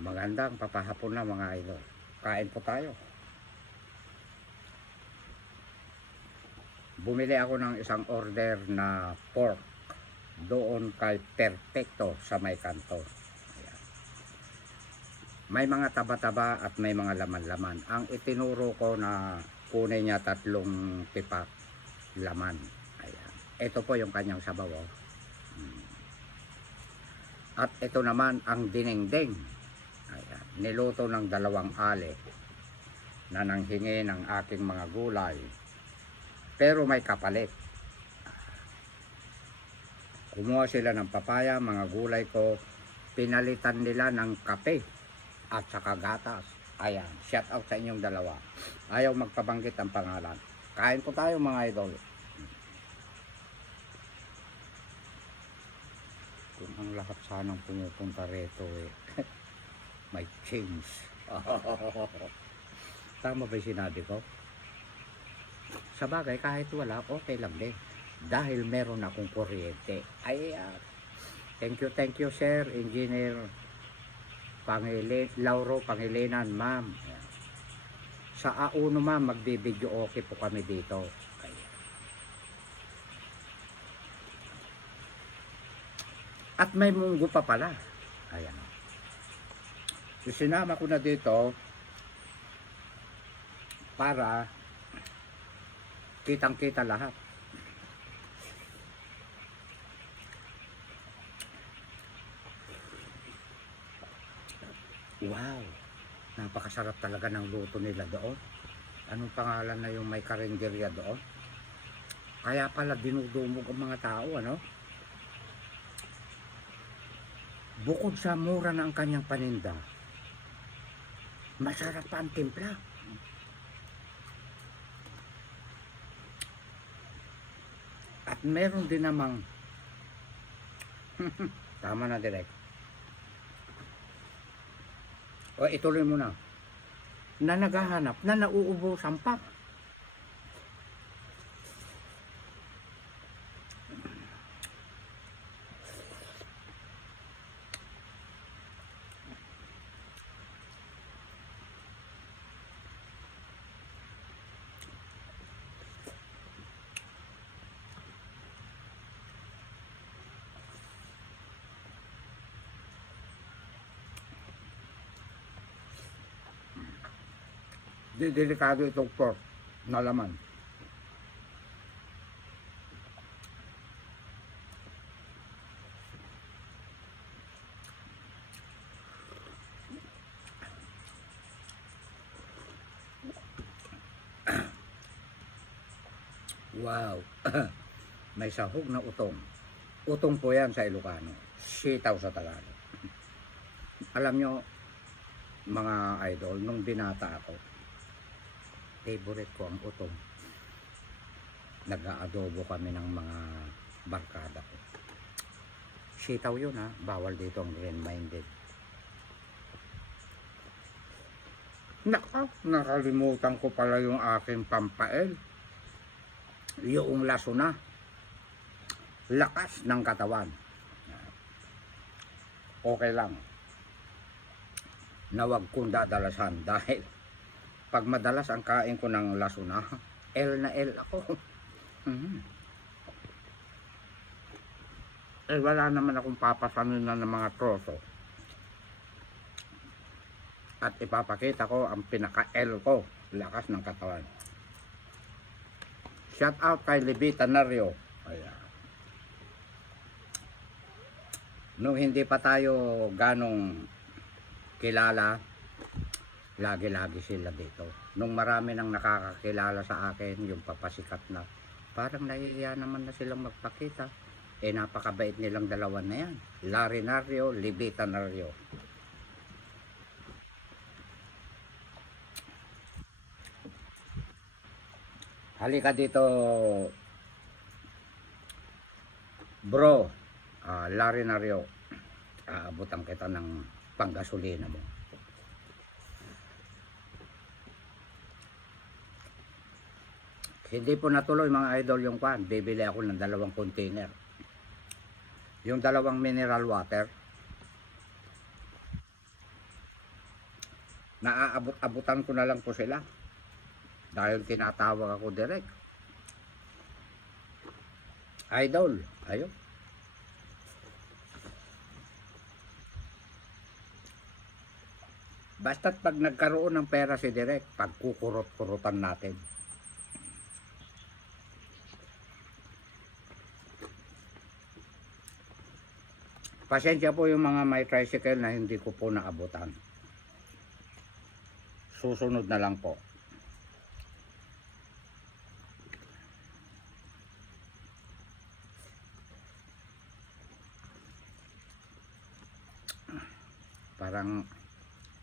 Magandang papahapon na mga idol. Kain po tayo. Bumili ako ng isang order na pork doon kay Perfecto sa may kanto. Ayan. May mga taba-taba at may mga laman-laman. Ang itinuro ko na kunin niya 3 tipak laman. Ayan. Ito po yung kanyang sabaw. At ito naman ang dinengdeng. Ayan. Niluto ng 2 ale na nanghingi ng aking mga gulay. Pero may kapalit. Kumuha sila ng papaya, mga gulay ko. Pinalitan nila ng kape at saka gatas. Ayan, shout out sa inyong dalawa. Ayaw magpabanggit ang pangalan. Kain po tayo mga idol. Kung ang lahat sanang pumupunta rito may change. Tama ba yung sinabi ko? Sa bagay, kahit wala, okay lang din. Dahil meron akong kuryente. Ay, thank you sir, Engineer Lauro Pangilinan, ma'am. Sa A1 ma'am, magbibideo okay po kami dito. At may munggo pa pala. Ayan. So, sinama ko na dito para kitang-kita lahat. Wow! Napakasarap talaga ng luto nila doon. Anong pangalan na yung may karinderya doon? Kaya pala dinudumog ang mga tao, ano? Bukod sa mura na ang kanyang paninda, masarap pa ang timpla. At meron din namang tama na direct. O ituloy mo na. Na naghahanap na nauubusan pa. Delikado itong pork na laman. Wow! May sahog na utong. Utong po yan sa Ilocano. Sitaw sa Tagalog. Alam nyo, mga idol, nung binata ako, favorite ko ang utong. Nag-aadobo kami ng mga barkada ko. Sitaw yun ha, bawal dito ang green-minded. Nakalimutan ko pala yung aking pampael. Yung laso na. Lakas ng katawan. Okay lang. Na wag kong dadalasan dahil pag madalas ang kain ko ng laso na, L na L ako. Eh wala naman akong papasanin na ng mga troso. At ipapakita ko ang pinaka-L ko, lakas ng katawan. Shout out kay Libita Nario. Ayan. Nung hindi pa tayo ganong kilala, lagi-lagi sila dito. Nung marami nang nakakakilala sa akin, yung papasikat na, parang nahihiya naman na silang magpakita. Eh napakabait nilang dalawa na yan. Larry Nario, Libita Nario. Halika dito, bro. Larry Nario. Aabutan kita ng panggasolina mo. Hindi po natuloy mga idol yung kwan. Bibili ako ng 2 container. Yung 2 mineral water. naaabot-abutan ko na lang po sila. Dahil tinatawag ako direct. Idol, ayun. Basta't pag nagkaroon ng pera si direct, pagkukurot-kurutan natin. Pasensya po yung mga may tricycle na hindi ko po naabutan. Susunod na lang po. Parang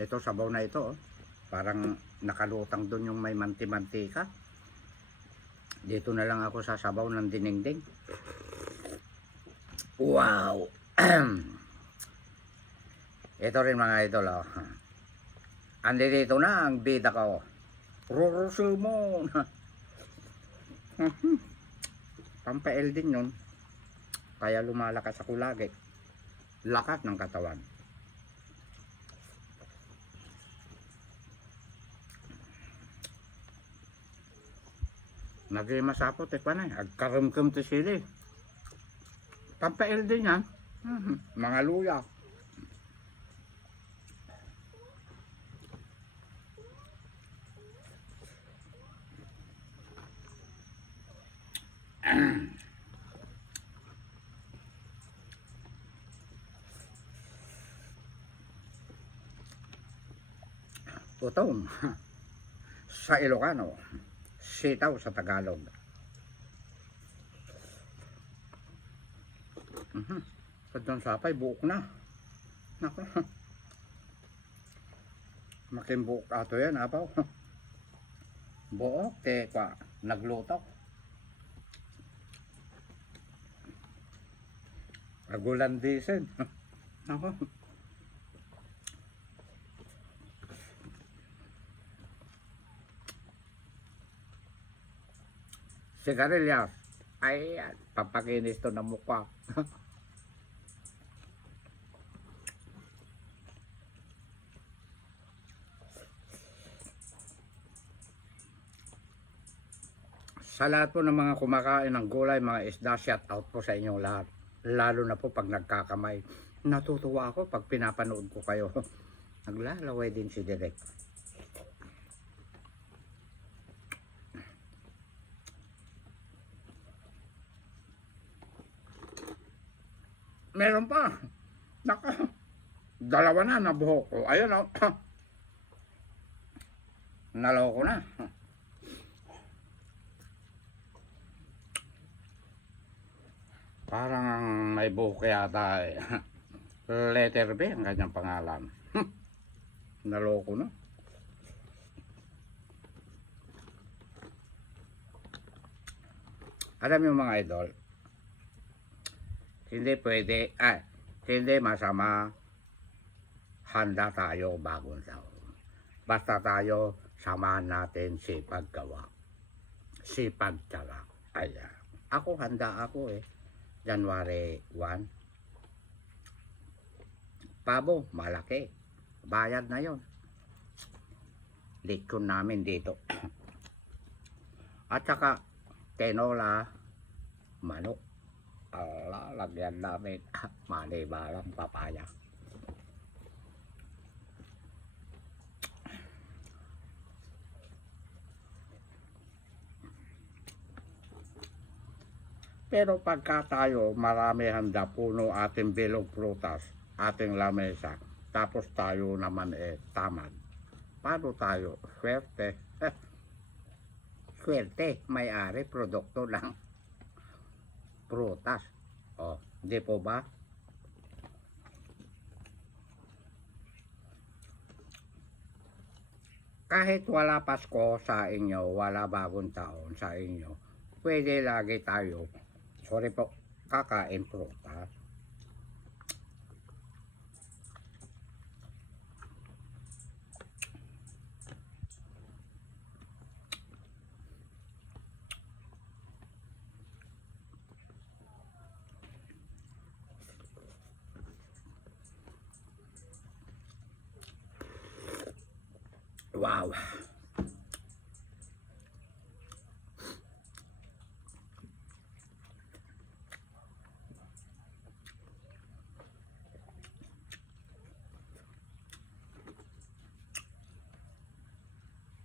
ito sabaw na ito, oh. Parang nakalutang doon yung may manti-mantika. Dito na lang ako sa sabaw ng dinengdeng. Wow! Ito rin mga idol, oh. Andi dito na ang bida ko. Rurusul mo. Pampael din yun. Kaya lumalakas ako lagi. Lakas ng katawan. Nagmasapot pa na. Agkaramkam to sila. Pampael din yan. Mga luya. Utong sa Ilocano, sitaw sa Tagalog. Pagdang sapay, buok na. Nako. Makimbuok ato yan, apaw. Buok, tekwa, nagluto. Agulandisen. Nako. Sigarilyas. Ayan, papakinis to ng mukha. Sa lahat po ng mga kumakain ng gulay, mga isda, shout out po sa inyong lahat. Lalo na po pag nagkakamay. Natutuwa ako pag pinapanood ko kayo. Naglalaway din si Direk. Meron pa. Nako. Dalawa na nabuhok ko. Ayun o. Naloko na. Parang may buhok yata eh. Letter B ang kanyang pangalan. Naloko na. Alam niyo mga idol, hindi pwede, hindi masama handa tayo bagong taon. Basta tayo samahan natin sipag gawa. Sipag tiyaga. Ayan. Ako handa ako eh. January 1. Pabo, malaki. Bayad na yon. Likon namin dito. At saka, tenola, manok. Ala, lagyan namin manibalang papaya. Pero pagka tayo marami handa, puno ating bilog prutas, ating lamesa, tapos tayo naman tamad. Paano tayo? Swerte. Swerte, may-ari, produkto lang. Prutas. O, di po ba? Kahit wala Pasko sa inyo, wala bagong taon sa inyo, pwede lagi tayo, sorry po, kakain prutas. Wow.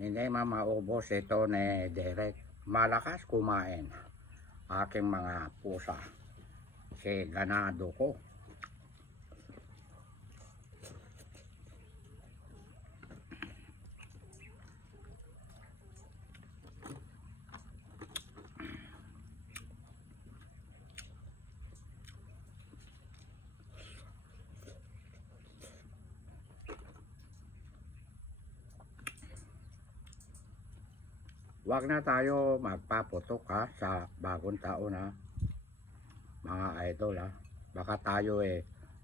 Hindi mamaubos ito ni Derek. Malakas kumain aking mga pusa. Si ganado ko. Huwag na tayo magpaputok ha, sa bagong taon ha, mga idol ha. Baka tayo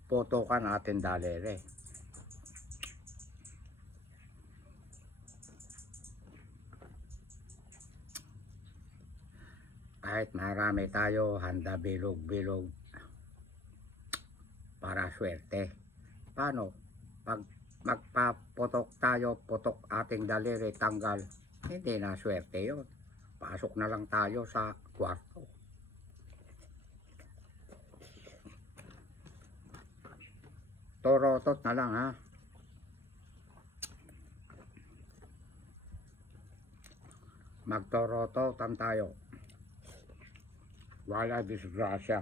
putukan natin dalere. Kahit marami tayo, handa bilog-bilog para swerte. Paano? Pag magpaputok tayo, putok ating daliri, tanggal. Hindi na swerte yun. Pasok na lang tayo sa kwarto. Torotot na lang ha. Magtorototan tayo. Wala disgrasya.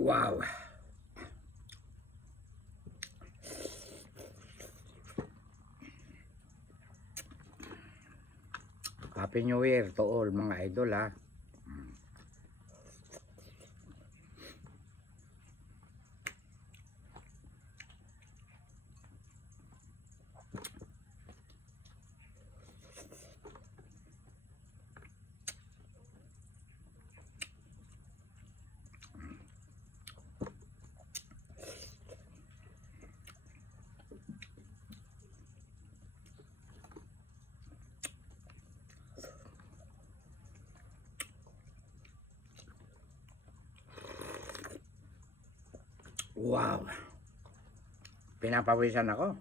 Wow. Happy New Year to all mga idol ha. Wow. Pinapawisan ako.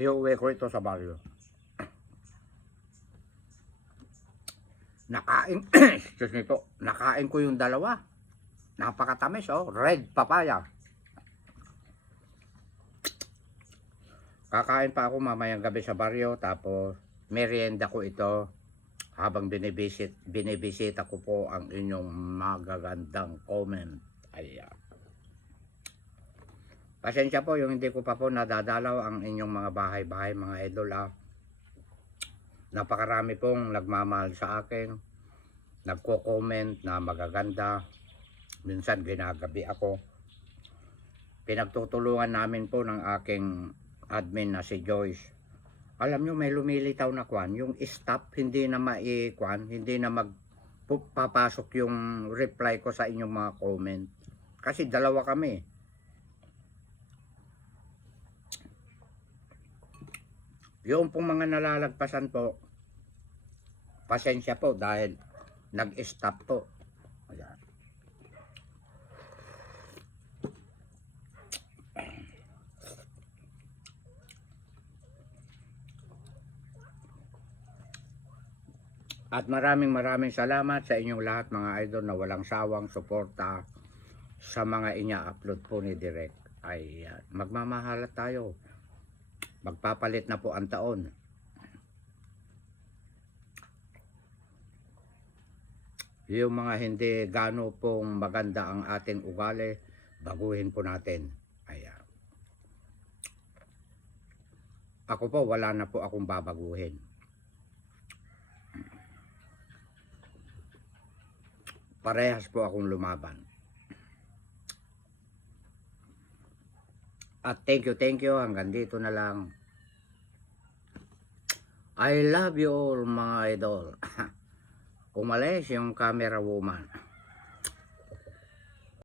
Iuwi ko ito sa baryo. Nakain, excuse me po, nakain ko yung dalawa. Napakatamis oh, red papaya. Kakain pa ako mamayang gabi sa baryo, tapos merienda ko ito habang binibisita ko po ang inyong magagandang comment. Ayan. Pasensya po yung hindi ko pa po nadadalaw ang inyong mga bahay-bahay mga idol ha. Napakarami pong nagmamahal sa akin, nagko-comment na magaganda. Minsan ginagabi ako. Pinagtutulungan namin po ng aking admin na si Joyce. Alam nyo may lumilitaw na kwan, yung stop hindi na maikwan, hindi na magpapasok yung reply ko sa inyong mga comment. Kasi dalawa kami. Yung pong mga nalalagpasan po, pasensya po dahil nag-stop po. Ayan. At maraming salamat sa inyong lahat mga idol na walang sawang suporta sa mga inya-upload po ni Direk. Ay magmamahalat tayo. Magpapalit na po ang taon. Yung mga hindi gano pong maganda ang ating ugali, baguhin po natin. Ayan. Ako po, wala na po akong babaguhin. Parehas po akong lumaban. At thank you. Hanggang dito na lang. I love you all mga idol. Umalis yung camera woman.